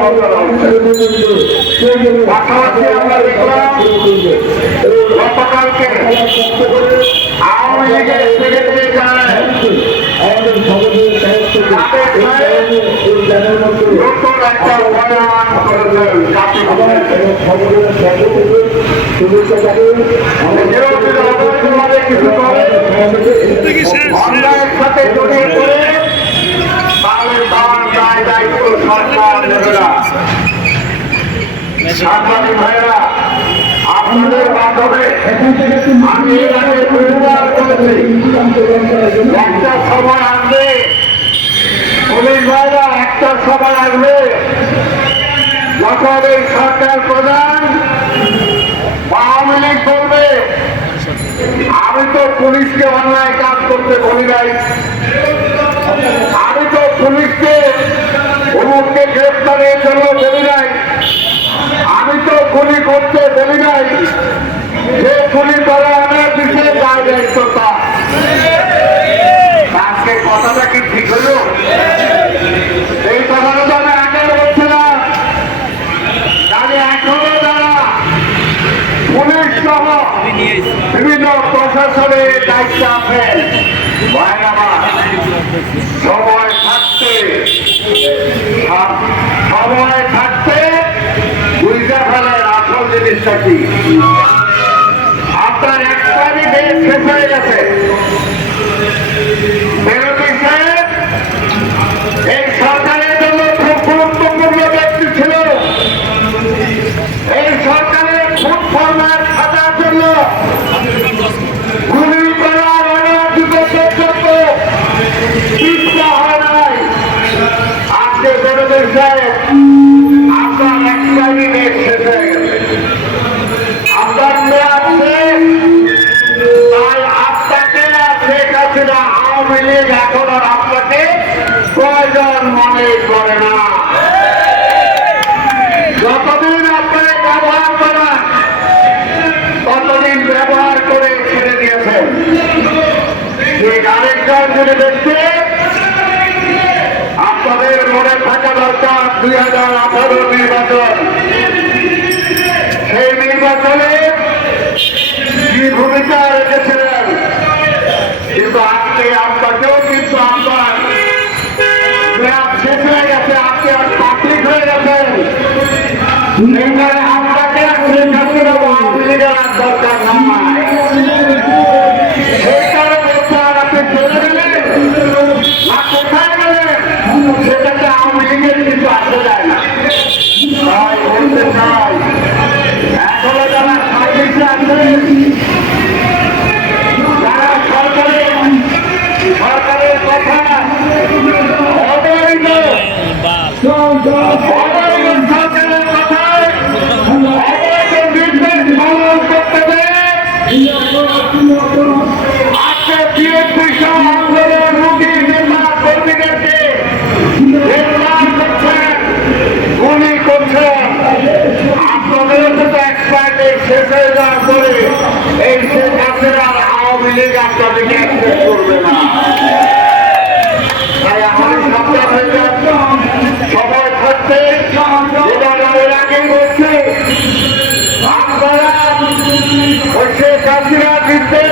সম্পর্ক আলোচনা হচ্ছে পাশাপাশি আমরা দেখলাম গতকালকে আওয়ামী লীগের সেক্রেটারি কিছু করে সময় আসবে যখন এই সরকার প্রধান আওয়ামী লীগ বলবে, আমি তো পুলিশকে অন্যায় কাজ করতে বলি নাই। আমি তো পুলিশকে অমুককে গ্রেফতারের জন্য বলি নাই। আমি তো গুলি করতে বলি নাই। যে গুলি করে আমার বিষয়ে দায় দায়িত্ব সহ বিভিন্ন প্রশাসনের দায়িত্ব সময় থাকতে সময় থাকতে বুঝতে আসল জিনিসটা কি? আপনার এক তারিখে শেষ হয়ে গেছে। আজকে বেরোদের সাহেব আপনার একটাই দেশ শেষ হয়ে গেছে আপনার মেয়াদ শেষ তাই আপনাকে আর শেখ হাসিনা আওয়ামী লীগ এখন আর আপনাকে প্রয়োজন মনে করে না যতদিন আপনাকে ব্যবহার করা ততদিন ব্যবহার করে ছেড়ে দিয়েছেন ঠিক আরেকজন যদি দেখতে আপনাদের মনে থাকা দরকার দুই হাজার আঠারো নির্বাচন। সেই নির্বাচনে কি ভূমিকা রেখেছিলেন? কিন্তু আজকে আপনাকেও কিন্তু আপনার শেষ হয়ে গেছে আর পাবলিক হয়ে গেছেন আপনাকে আর দরকার নাই। এই শেখ হাসিনা আওয়ামী লীগ আপনাদেরকে অ্যাকসেপ্ট করবে না। শেখ হাসিনা দিতে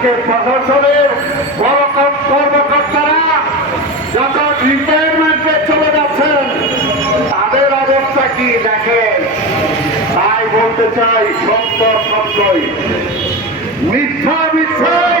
আজকে প্রশাসনের বড় কর্মকর্তারা যত রিটায়ারমেন্টে চলে যাচ্ছেন, তাদের অবস্থা কি দেখেন? তাই বলতে চাই, সত্য সত্যই। মিথ্যা মিথ্যাই